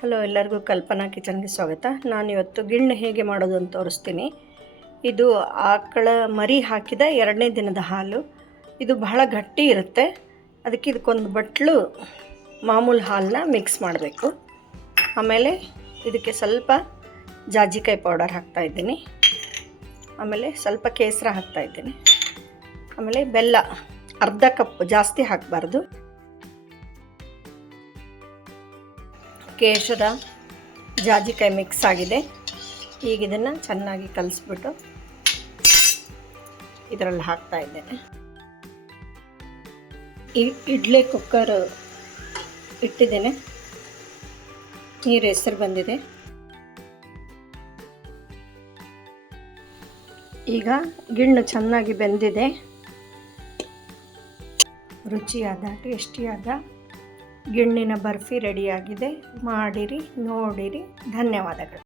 Hello, ಎಲ್ಲರಿಗೂ ಕಲ್ಪನಾ ಕಿಚನ್ಗೆ ಸ್ವಾಗತ. ನಾನಿವತ್ತು ಗಿಣ್ಣು ಹೇಗೆ ಮಾಡೋದು ಅಂತ ತೋರಿಸ್ತೀನಿ. ಇದು ಆಕಳ ಮರಿ ಹಾಕಿದ 2ನೇ ದಿನದ ಹಾಲು. ಇದು ಬಹಳ ಗಟ್ಟಿ ಇರುತ್ತೆ. ಅದಕ್ಕೆ ಇದಕ್ಕೊಂದು ಬಟ್ಲು ಮಾಮೂಲು ಹಾಲನ್ನ ಮಿಕ್ಸ್ ಮಾಡಬೇಕು. ಆಮೇಲೆ ಇದಕ್ಕೆ ಸ್ವಲ್ಪ ಜಾಜಿಕಾಯಿ ಪೌಡರ್ ಹಾಕ್ತಾಯಿದ್ದೀನಿ. ಆಮೇಲೆ ಸ್ವಲ್ಪ ಕೇಸರ ಹಾಕ್ತಾಯಿದ್ದೀನಿ. ಆಮೇಲೆ ಬೆಲ್ಲ ಅರ್ಧ ಕಪ್, ಜಾಸ್ತಿ ಹಾಕಬಾರ್ದು. ಕೇಸರ ಜಾಜಿಕಾಯಿ ಮಿಕ್ಸ್ ಆಗಿದೆ. ಈಗ ಇದನ್ನು ಚೆನ್ನಾಗಿ ಕಲಿಸ್ಬಿಟ್ಟು ಇದರಲ್ಲಿ ಹಾಕ್ತಾ ಇದ್ದೇನೆ. ಇಡ್ಲಿ ಕುಕ್ಕರ್ ಇಟ್ಟಿದ್ದೇನೆ. ನೀರು ಹೆಸರು ಬಂದಿದೆ. ಈಗ ಗಿಣ್ಣು ಚೆನ್ನಾಗಿ ಬೆಂದಿದೆ. ರುಚಿಯಾದ ಟೇಸ್ಟಿಯಾದ ಗಿಣ್ಣಿನ ಬರ್ಫಿ ರೆಡಿಯಾಗಿದೆ. ಮಾಡಿರಿ, ನೋಡಿರಿ. ಧನ್ಯವಾದಗಳು.